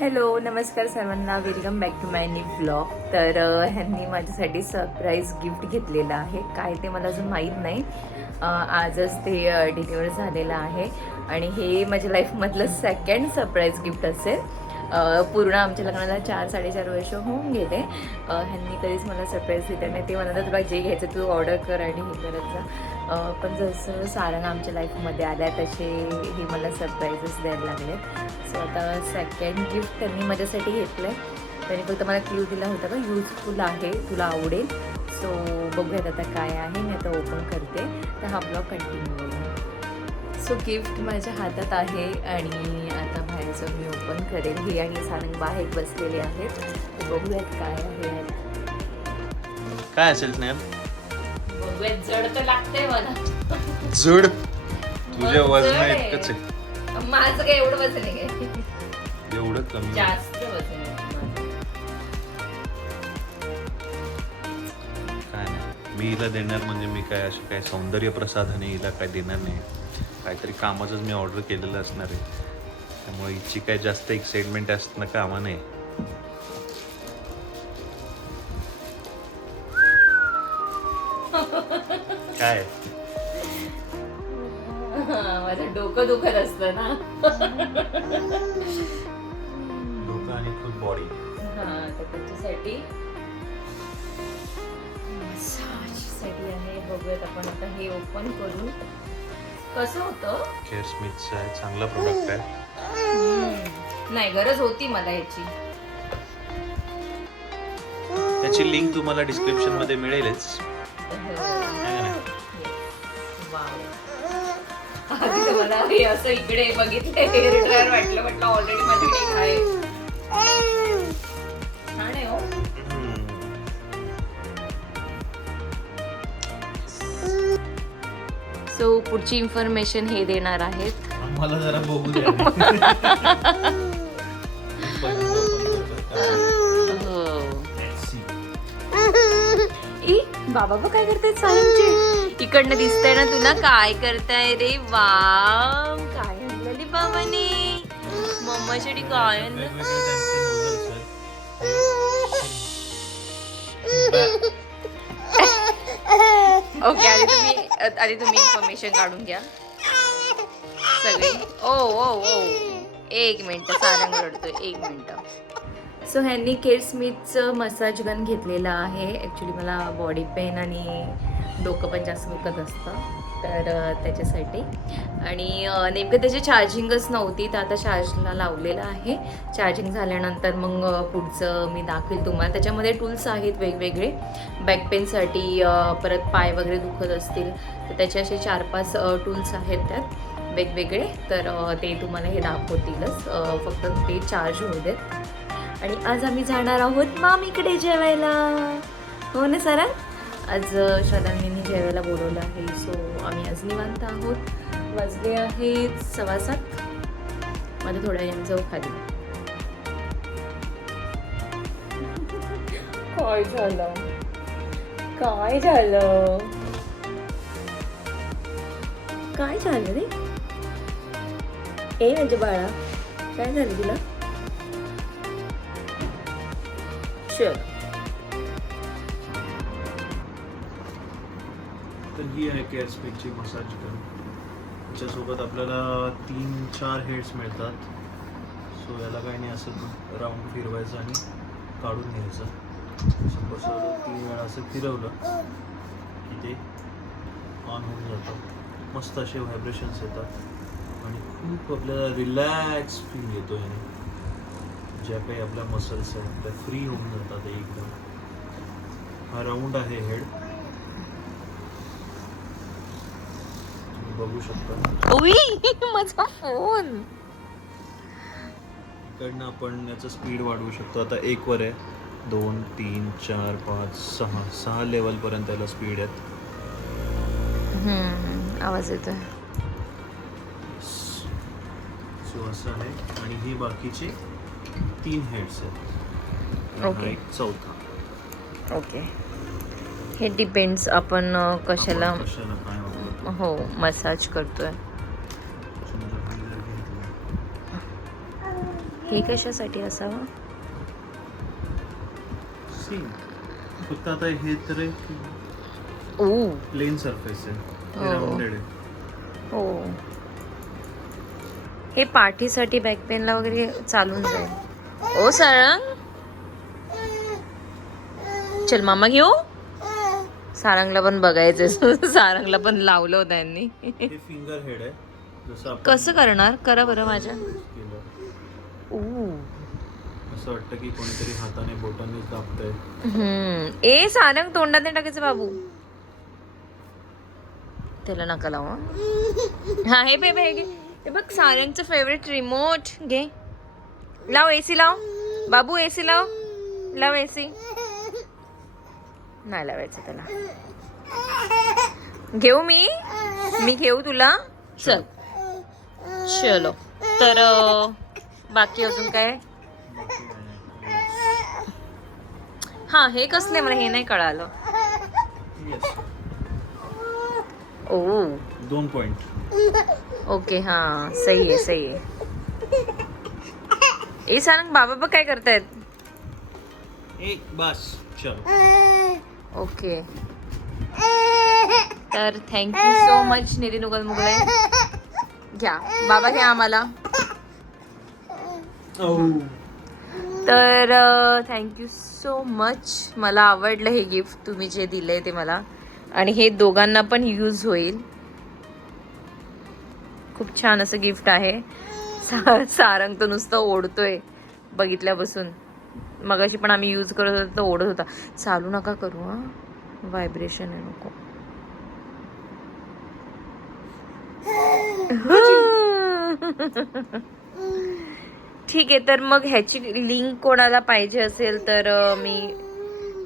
Hello नमस्कार सर्वांना, welcome back to my new blog. तर ह्यांनी माझ्यासाठी सरप्राईज गिफ्ट घेतलेलं आहे. काय ते मला अजून माहीत नाही. आजच ते डिलिव्हर झालेलं आहे आणि हे माझ्या लाईफमधलं सेकंड सरप्राईज गिफ्ट असेल. पूर्ण आमच्या लग्नाला 4-4.5 वर्ष होऊन गेले. ह्यांनी कधीच मला सरप्राईज दिलं नाही. ते म्हणतात तुला जे घ्यायचं तू ऑर्डर कर आणि हे करत जा. पण जसं सारंग आमच्या लाईफमध्ये आल्या तसे हे मला सरप्राईजेस द्यायला लागले. सो आता सेकंड गिफ्ट त्यांनी माझ्यासाठी घेतलं आहे. त्यांनी फक्त मला क्ल्यू दिला होता का युजफुल आहे, तुला आवडेल. सो बघूयात आता काय आहे. मी आता ओपन करते, तर हा ब्लॉग कंटिन्यू होईल. सो गिफ्ट माझ्या हातात आहे आणि आता बाहेरचं मी ओपन करेल. हे आणि सारंग बाहेर बसलेले आहेत. तर बघूयात काय आहे. काय असेल स्नेहल? बघूयात. जड तर लागतंय मला. जड तुझ्या वजन इतकंच आहे. माझं काय एवढं वजन आहे काय? एवढं कमी? जास्त वजन आहे माझं. काय नाही, मी हिला देणार म्हणजे मी काय असे काय सौंदर्य प्रसाधने हिला काय देणार नाही. काहीतरी कामाचंच मी ऑर्डर केलेलं असणार आहे, त्यामुळे हिची काय जास्त एक्साइटमेंट असणं कामा नाही. काय माझं डोकं दुखत असतं ना. डोकं आणि खूप बॉडी. तर त्याच्यासाठी मसाजसाठी आहे. बघूयात आपण आता हे ओपन करून कसं होतं. केअर स्मिथचं आहे, चांगला प्रोडक्ट आहे. नाही गरज होती मला ह्याची. त्याची लिंक तुम्हाला डिस्क्रिप्शन मध्ये मिळेलच. आधी तर मला हे असं इकडे बघितलं हेअर ड्रायर वाटलं. म्हटलं ऑलरेडी माझ्याकडे आहे. छान आहे हो. सो पुढची इन्फॉर्मेशन हे देणार आहेत. मला जरा बघू द्या. ई बाबा काय करतायत सारंगचे? इकडनं दिसतंय ना तुला काय करताय रे? वाव, काय आणलेली बाबाने मम्मासाठी? काय आणलं? ओके, आधी तुम्ही इन्फॉर्मेशन काढून घ्या सगळी. ओ ओ ओ एक मिनिट, सारंग रडतोय. एक मिनिट. सो ह्यांनी केअर स्मिथचं मसाज गन घेतलेलं आहे. ॲक्च्युली मला बॉडी पेन आणि डोकं पण जास्त दुखत असतं, तर त्याच्यासाठी. आणि नेमकं त्याची चार्जिंगच नव्हती, तर आता चार्जला लावलेलं आहे. चार्जिंग झाल्यानंतर मग पुढचं मी दाखवेल तुम्हाला. त्याच्यामध्ये टूल्स आहेत वेगवेगळे बॅक पेनसाठी. परत पाय वगैरे दुखत असतील तर त्याचे असे 4-5 टूल्स आहेत त्यात वेगवेगळे. तर ते तुम्हाला हे दाखवतीलच, फक्त ते चार्ज होऊ देत. आणि आज आम्ही जाणार आहोत मामीकडे जेवायला. हो ना सारा? आज शदांनी जेवायला बोलवलं आहे. सो आम्ही आज निवांत आहोत. वाजले आहेत 7:15. माझं थोड्या वेळाने जाऊ खाली. काय झालं? काय झालं? काय झालं रे? ए म्हणजे बाळा, काय झालं तुला? चल. तर ही आहे केअर स्मिथची मसाज गन. त्याच्यासोबत आपल्याला 3-4 हेड्स मिळतात. सो याला काही नाही, असं राऊंड फिरवायचं आणि काढून घ्यायचं. असं बसवलं 3 वेळा असं फिरवलं की ते ऑन होऊन जातं. मस्त असे व्हायब्रेशन्स येतात आणि खूप आपल्याला रिलॅक्स फील येतो याने. ज्या काही आपल्या मसल्स आहेत त्या फ्री होऊन जातात एकदम. हा राऊंड आहे हेड, तुम्ही बघू शकता. माझा फोन. इकडनं आपण याचं स्पीड वाढवू शकतो. आता 1 वर आहे, 2, 3, 4, 5, 6 लेवलपर्यंत याला स्पीड आहेत. आवाज येतोय. सो असं आहे. आणि ही बाकीचे 3 हेड्स आहेत. ओके. एक चौथा. ओके, हे डिपेंड्स आपण कशाला काय वापरतो. हो मसाज करतोय. हे कशासाठी असावं? सेम, फक्त आता हे तर ओ प्लेन सरफेस आहे, हो. राऊंडेड आहे. हो, हे पाठीसाठी बॅक पेनला वगैरे चालून जाईल. ओ सारंग, चल मामा घेऊ. सारंगला पण बघायचं. सारंगला पण लावलं होतं यांनी. हे फिंगर हेड आहे, जसं आपण कसं करणार? करा बरं माझ्या. केलं. ओ असं वाटतं की कोणीतरी हाताने बोटाने दाबतंय. ए सारंग तोंडात नाही टाकायचं बाबू. त्याला नका लावू हं. हा हे बेबे हे बघ सारंगचं फेवरेट रिमोट घे. लाव एसी लाव बाबू, एसी लाव. लाव एसी. नाही लावायचं त्याला. घेऊ मी घेऊ तुला. चल चलो. तर बाकी अजून काय? हा हे कसले मला हे नाही कळालं. ओ 2 पॉइंट. ओके हा सही आहे सही आहे. ए सारंग बाबा बघ काय करतायत. एक बस चल. ओके तर थँक्यू सो मच नितीन उगल मुगळे. घ्या बाबा घ्या आम्हाला. तर थँक्यू सो मच. मला आवडलं हे गिफ्ट तुम्ही जे दिलंय ते मला, आणि हे दोघांना पण यूज होईल. खूप छान असं गिफ्ट आहे. सारंग तो नुसतं ओढतोय बघितल्यापासून. मगाशी पण आम्ही यूज करत होतो तर ओढत होता. चालू नका करू हा, व्हायब्रेशन आहे नको. ठीक आहे, तर मग ह्याची लिंक कोणाला पाहिजे असेल तर मी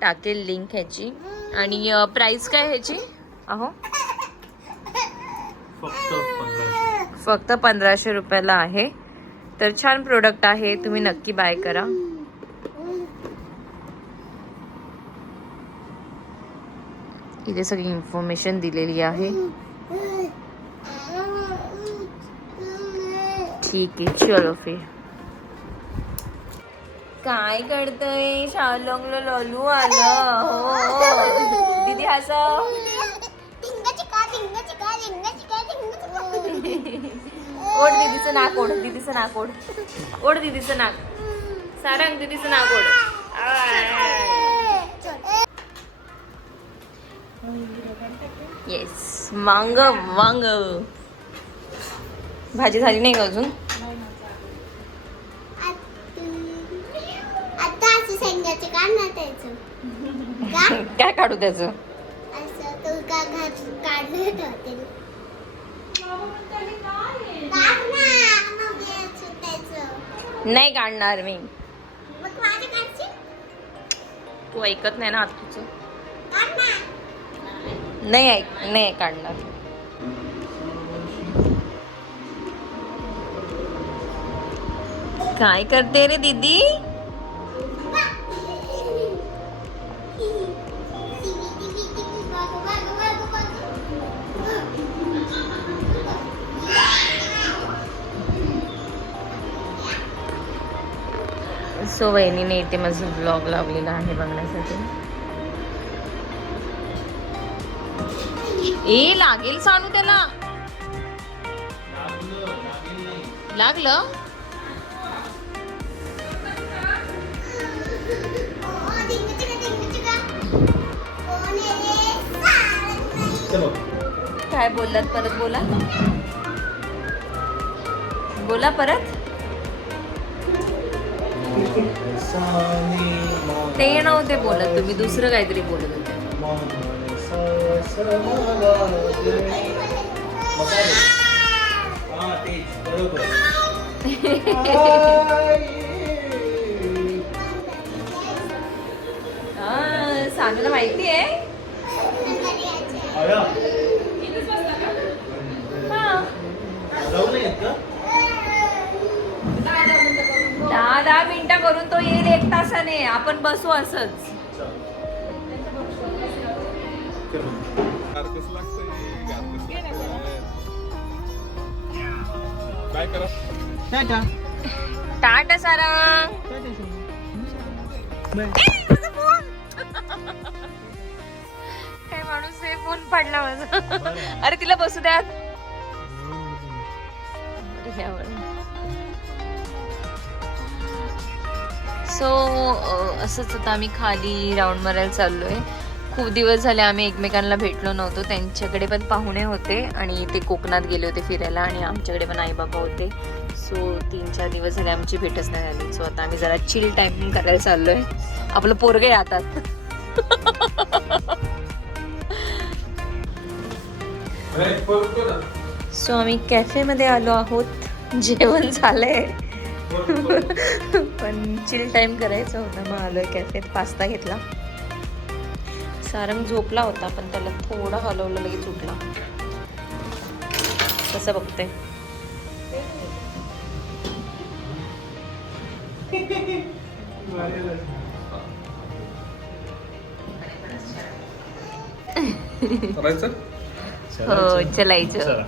टाकेल लिंक ह्याची. आणि प्राइस काय ह्याची? अहो फक्त 1500 रुपयाला आहे. तर छान प्रोडक्ट आहे, तुम्ही नक्की बाय करा. इथे सगळी इन्फॉर्मेशन दिलेली आहे. ठीक आहे चलो फिर. काय करतय? शालंगला ललू आलं. हो दीदी हसव. ओढ दीदीचं नाक ओढ. दीदीचं नाक ओढ. ओढ दीदीचं नाक. सारंग दीदीचं नाक ओढ. येस वांग वांग. भाजी झाली नाही का अजून? काय काढू त्याचं? नाही काढणार मी. तू ऐकत नाही ना आता तुझं. नाही काढणार. काय करते रे दीदी? सो वहिनीने इथे माझं ब्लॉग लावलेला आहे बघण्यासाठी. ए लागेल सांगू त्याला. लागलं. काय बोललात? परत बोला. बोला परत. ते नव्हते बोलत तुम्ही, दुसरं काहीतरी बोलत होते. सानूला माहिती आहे. दहा मिनिटं करून तो येईल 1 तासाने. आपण बसू असंच. काय करा? टाटा सारंग. काय माणूस आहे, फोन पडला माझा. अरे तिला बसू द्यात. सो असंच आता आम्ही खाली राऊंड मारायला चाललोय. खूप दिवस झाले आम्ही एकमेकांना भेटलो नव्हतो. त्यांच्याकडे पण पाहुणे होते आणि ते कोकणात गेले होते फिरायला आणि आमच्याकडे पण आई बाबा होते. सो 3-4 दिवस झाले आमची भेटच नाही झाली. सो आता आम्ही जरा चिल टाइम करायला चाललोय. आपलं पोरगे राहतात. सो आम्ही कॅफेमध्ये आलो आहोत. जेवण झालंय पण चिल टाइम करायचं होतं, मग आलोय कॅफेत. पास्ता घेतला. सारंग झोपला होता पण त्याला थोडं हलवलं लगेच उठला. कसं बघते हो चलायचं.